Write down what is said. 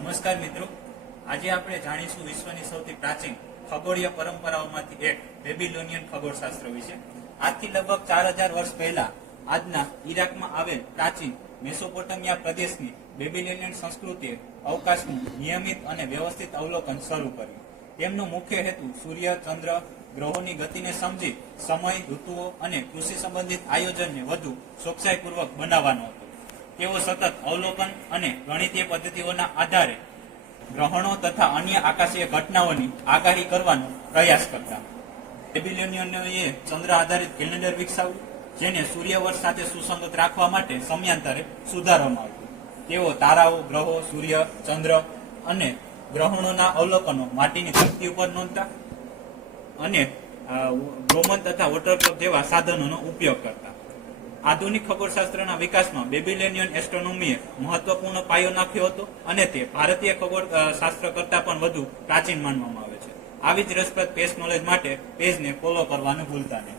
નમસ્કાર મિત્રો, આજે આપણે જાણીશું વિશ્વની સૌથી પ્રાચીન ખગોળીય પરંપરાઓમાંથી એક બેબીલોનિયન ખગોળશાસ્ત્ર વિશે। આજથી લગભગ 4000 વર્ષ પહેલા આજના ઈરાકમાં આવેલ પ્રાચીન મેસોપોટામિયા પ્રદેશની બેબીલોનિયન સંસ્કૃતિએ અવકાશનું નિયમિત અને વ્યવસ્થિત અવલોકન શરૂ કર્યું। તેમનો મુખ્ય હેતુ સૂર્ય, ચંદ્ર, ગ્રહોની ગતિને સમજી સમય, ઋતુઓ અને કૃષિ સંબંધિત આયોજનને વધુ ચોકસાઈપૂર્વક બનાવવાનો હતો। તેઓ સતત અવલોકન અને ગણિતીય પદ્ધતિઓના આધારે ગ્રહણો તથા અન્ય આકાશીય ઘટનાઓની આગાહી કરવાનો પ્રયાસ કરતા। બેબીલોનિયનોએ ચંદ્ર આધારિત કેલેન્ડર વિકસાવ્યું, જેને સૂર્યવર્ષ સાથે સુસંગત રાખવા માટે સમયાંતરે સુધારવામાં આવ્યું। તેઓ તારાઓ, ગ્રહો, સૂર્ય, ચંદ્ર અને ગ્રહણોના અવલોકનો માટીની ધરતી ઉપર નોંધતા અને રોમન તથા વોટરક્લોક જેવા સાધનોનો ઉપયોગ કરતા। આધુનિક ખગોળશાસ્ત્રના વિકાસમાં બેબીલોનિયન એસ્ટ્રોનોમીએ મહત્વપૂર્ણ પાયો નાખ્યો હતો અને તે ભારતીય ખગોળશાસ્ત્ર કરતાં પણ વધુ પ્રાચીન માનવામાં આવે છે। આવી જ રસપ્રદ પેજ નોલેજ માટે પેજને ફોલો કરવાનું ભૂલતા નહીં।